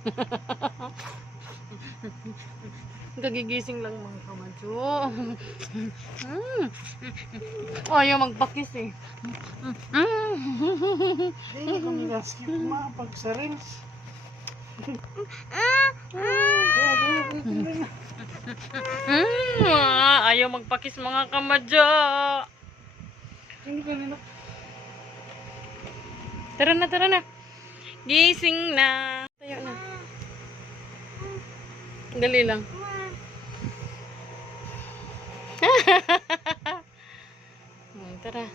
Gagigising lang mga kamadyo. Mm. Ayaw magpakis eh. Hindi ko nila skip makapag sa reels. Mm. Ah, Ayaw magpakis mga kamadyo. Hindi ko nila. Tara na, tara na. Gising na. Dali lang. Hmm, tara.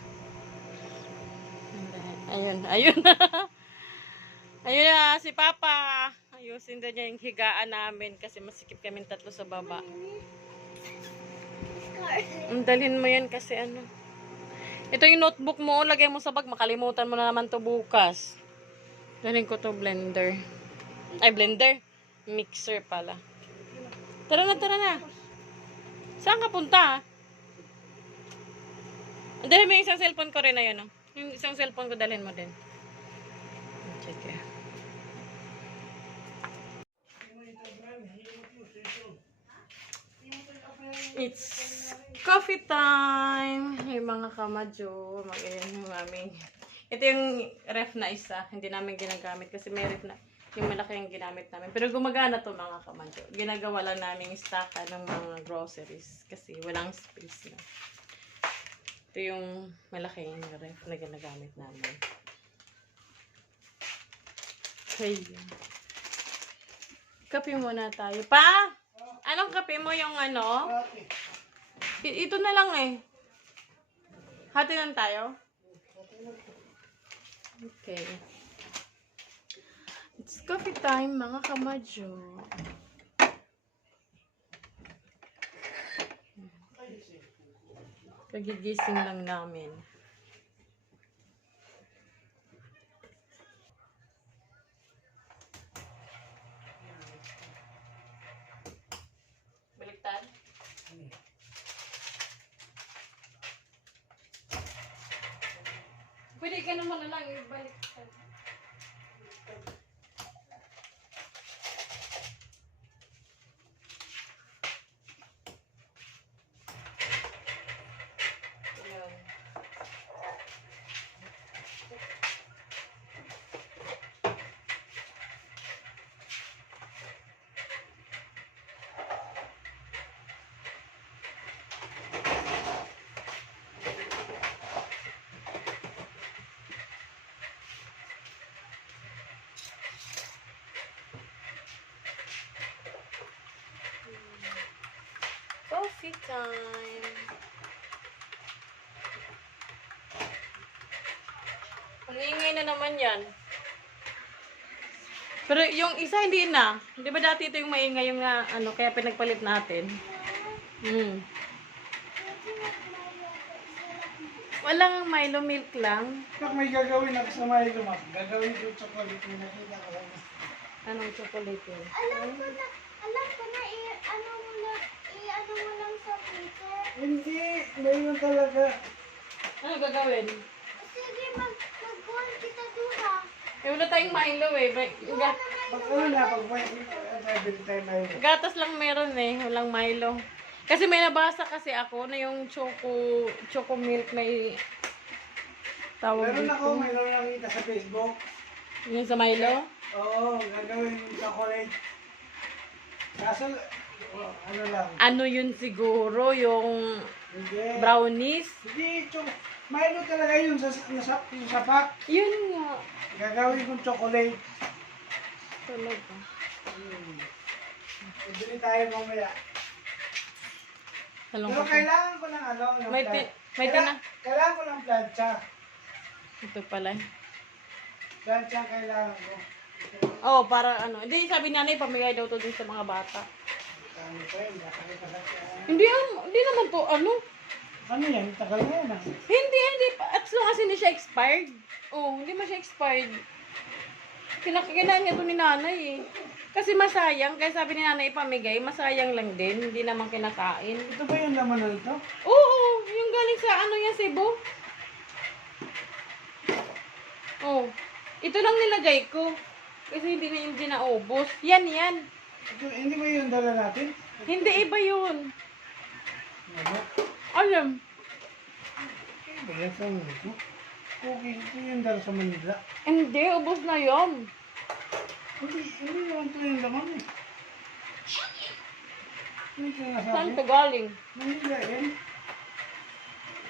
Ayun, ayun. ayun na, si Papa. Ayusin na niya yung higaan namin kasi masikip kami tatlo sa baba. Dalhin mo yan kasi ano. Ito yung notebook mo, lagay mo sa bag, makalimutan mo na naman to bukas. Dalhin ko to blender. Ay, blender. Mixer pala. Tara na, tara na. Saan ka punta? Dalhin mo yung isang cellphone ko rin na yun. Oh. Yung isang cellphone ko, dalhin mo din. Sige. It's coffee time. Yung mga kamadyo, mag-iyan yung. Ito yung ref na isa. Hindi namin ginagamit kasi may ref na yung malaki yung ginamit namin. Pero gumagana to mga kamadyo. Ginagawa lang namin stocka ng mga groceries kasi walang space na. Ito yung malaking ref na ginagamit namin. Okay. Kape muna tayo. Pa! Anong kape mo yung ano? I- ito na lang eh. Hati lang tayo? Okay. Coffee time, mga kamadyo. Kagigising lang namin. Baliktad? Pwede ka naman na lang ibaliktad. Ayan. Coffee time. Ang ingay na naman yan. Pero yung isa hindi na. Di ba dati ito yung maingay yung na, ano, kaya pinagpalit natin. Hmm. Walang Milo milk lang. Pag may gagawin ako sa may lumak, gagawin ko chocolate yung nakita ko. Anong chocolate yun? Alam ko na, Hindi, mayroon talaga. Ano gagawin? Sige, mag, mag-goal kita duha. Eh, wala tayong Milo eh. Ba- ga- Pag ano na, pag may, may bili tayo mayroon. gatas lang meron eh. Walang Milo. Kasi may nabasa kasi ako na yung choco, choco milk may tawag Meron dito. ako, mayroon nakita sa Facebook. Yung sa Milo? Oo, gagawin yung chocolate. Kaso, oh, ano lang. Ano yun siguro? Yung Hindi. brownies? Hindi, cho Milo talaga yun sa, sa, yung sapak. Yun nga. Gagawin kong chocolate. Talaga. Hmm. Bili tayo mamaya. Halong Pero ko. kailangan ko ng ano, ng May, plan- ti- may Kaila- tina... Kailangan ko ng plancha. Ito pala. Plancha ang kailangan ko. Oh, para ano. Hindi, sabi nanay, pamigay daw to dun sa mga bata. Hindi, ah, hindi naman to, ano. Ano yan? Tagal na yan ah. Hindi, hindi. pa- As long as hindi siya expired. Oh, hindi man siya expired. Kinakakinan niya to ni nanay eh. Kasi masayang, kaya sabi ni nanay ipamigay, masayang lang din, hindi naman kinakain. Ito ba yung laman na ito? Oo, yung galing sa ano yan, Cebu. Oh, ito lang nilagay ko. Kasi hindi na hindi naubos. Yan, yan. Ito, hindi ba yung dala natin? Hindi iba yun. Alam. Ba yan sa ito? Cookies, ito yung dala sa Manila. Hindi, ubos na yun. Hindi, hindi naman ito yung laman eh. Ito Saan sabi? to galing? Manila yan.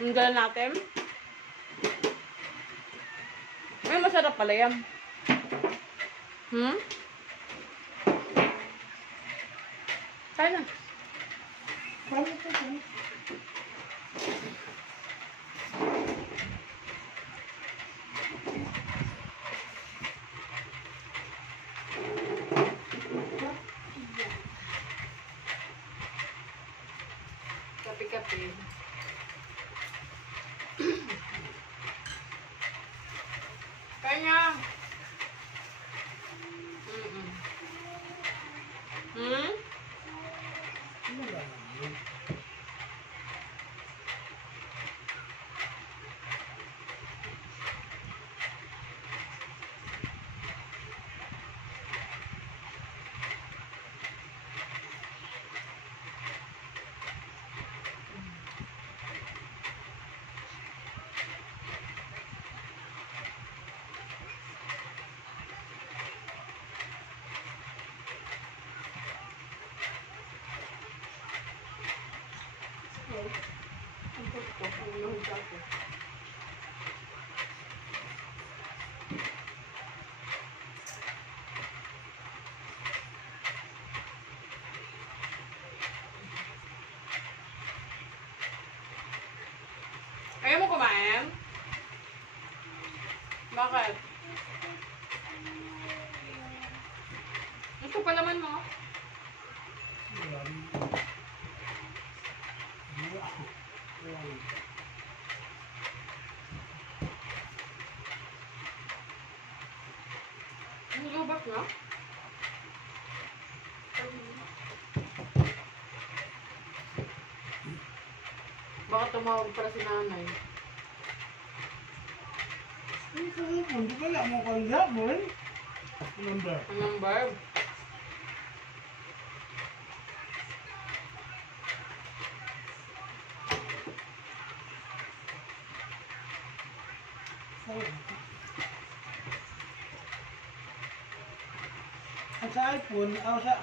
Ang dala natin. Ay, masarap pala yan. Hmm? Kaya na. Paano ito? ito? Kapi-kapi. Kanya. Mm-mm. Hmm? Ano ba naman? Ayaw mo kumain? Bakit? Ito pa naman mo. Wala. Wala. Ang na? Baka tumawag para si nanay. Ang. Hindi pala mo kaya mo eh. Number. Ang number? At sa iPhone, ako sa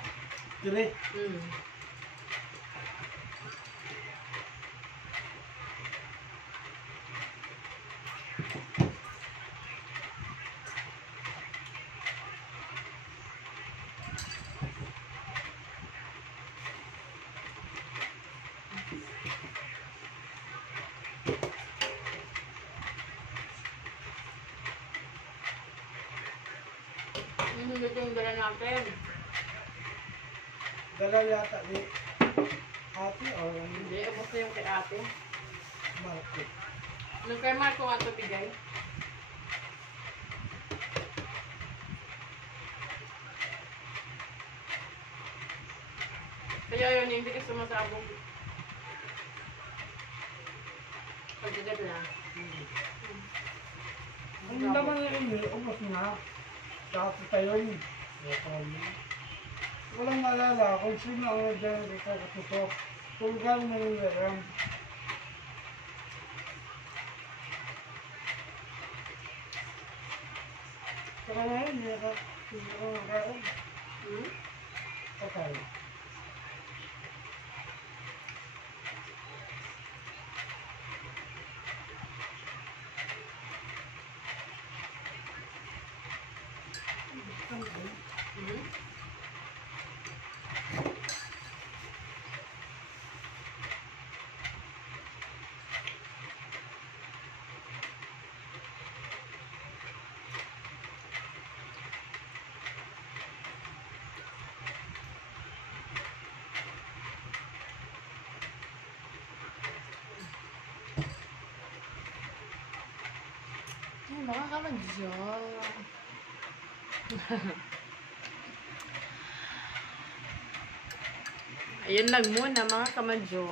dire. Mm. Na yung dala natin? Dala yata ni ate o Hindi, ubos na yung kay ate. market. Nung kay Marco nga ito bigay. Kaya yun, hindi ka sumasabog. Pagdadab na. Ang laman na yun eh, ubos na. Tapos tayo yun. Walang malala kung sino ang dyan dito katuto. Tulgan mo yung laram. Saka na yun, hindi ka, hindi ka makaon. Hmm? Patay. Hmm? Ay, baka ka mag-joke. Ayun lang muna mga kamadyo.